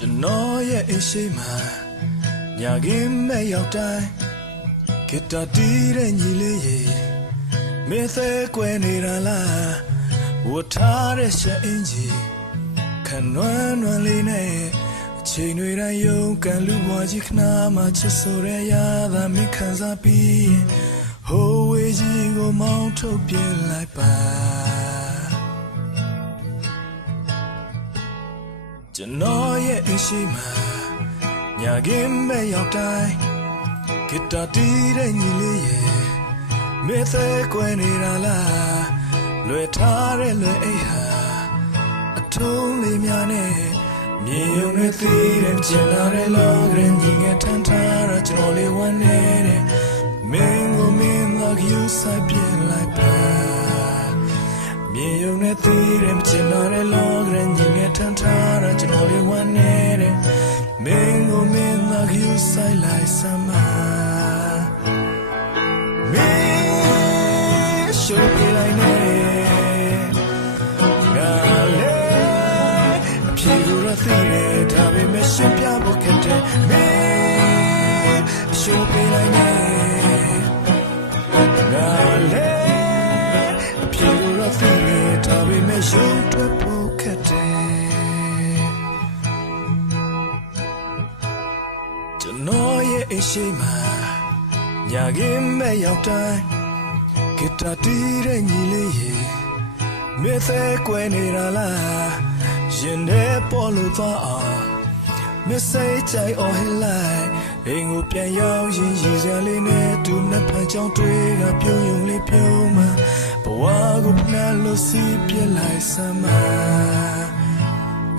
ကျွန်တော်ရဲ့အိမ်ရှိမှာညာခင်းမဲ့ရောက်တိုင်းဂီတာတီးတဲ့ညီလေးရေမင်းသေးကွယ်နေတာလားဝတ်ထားတဲ့ရှက်အင်ကြီးခဏနွမ်းလေးနဲ့အချိန်တွေတိုင်းယုံကန်လူဘွားကြီးခဏမှချစ်ဆိုရရသာမင်းခံစားပြီးဟိုဝေးကြီးကိုမောင်းထုတ်ပြလိုက်ပါကျွန်တော်ရဲ့အရှိမညာခင်းမဲ့ရောက်တိုင်းဂီတာတီးတဲ့ညီလေးရဲ့မင်းသေးကွယ်နေတာလားလွယ်ထားတဲ့လွယ်အိတ်ဟာအထုံးလေးများနဲ့မြင်ရုံနဲ့သိတဲ့ကျင်လာတဲ့လောကရင်းညီငယ်ထမ်းထားတာကျွန်တော်လေးဝမ်းနေတဲ့မင်းကိုမင်းတော့ယူဆိုင်ပြလိုက်ပါမြင်ရုံနဲ့သိတဲ့ကျင်လာတဲ့လောကရင်းညီငယ်ထမ်းထားတာကျွန်တော်လေးဝမ်းနေတဲ့မင်းကိုမင်းတော့ယူဆိုင်လိုက်စမ်းပါမင်းရှိုးပြလိုက်နေဒါပေမဲ့ရှင်ပြဖို့ခက်တယ်မင်းရှိုးပေးလိုက်နေငါလည်းအပြေလို့သိတယ်ဒါပေမဲ့ရုံးထွက်ဖို့ခက်တယ်ကျွန်တော်ရဲ့အရှိမညာခင်းမဲ့ရောက်တိုင်းဂီတာတီးတဲ့ညီလေးရေမင်းသေးကွယ်နေတာလားရင်ထဲပေါ်လို့သွားအောင်မစိတ်ကြိုက်အော်ဟစ်လိုက်အိမ်ကိုပြန်ရောက်ရင်ရည်စရာလေးနဲ့သူနဲ့ဖန်ချောင်းတွေကပြုံးယုံလေးပြုံးမှာဘဝကိုဖနှက်လို့စီးပြလိုက်စမ်းမှာ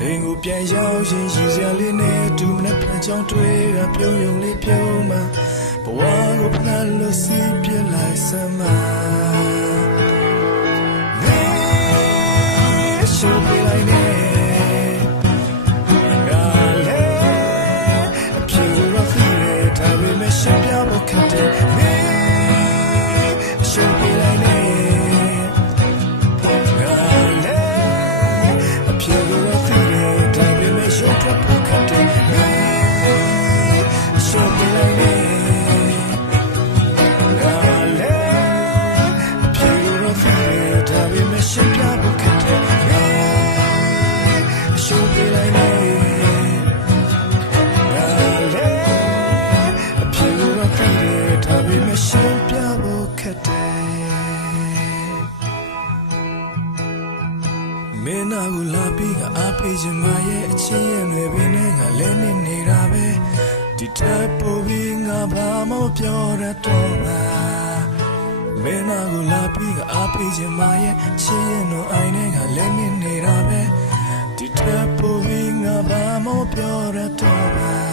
အိမ်ကိုပြန်ရောက်ရင်ရည်စရာလေးနဲ့သူနဲ့ဖန်ချောင်းတွေကပြုံးယုံလေးပြုံးမှာဘဝကိုဖနှက်လို့စီးပြလိုက်စမ်းမှာရှိုးပြလိုက်နေရှင်ပြဖို့ခက်တယ်မင်းရှိုးပြလိုက်နေငါလည်းအပြေလို့သိတယ်ဒါပေမဲ့ရုံးထွက်ဖို့ခက်တယ်မင်းရှိုးပြလိုက်နေငါလည်းအပြေလို့သိတယ်ဒါပေမဲ့ရှင်ပြဖို့ခက်တယ်မင်းရှိုးပြလိုက်နေရှင်ပြဖို့ခက်တယ်မင်းနာကိုလာပြီးကအားပေးချင်မရဲ့အချင်းရဲ့တွေပဲနဲ့ငါလဲနေနေတာပဲဒီထက်ပိုပြီးငါဘာမှပြောရတော့မှာမင်းနာကိုလာပြီးကအားပေးချင်မရဲ့အချင်းရဲ့တို့အိုင်နဲ့ငါလဲနေနေတာပဲဒီထက်ပိုပြီးငါဘာမှပြောရတော့မှာ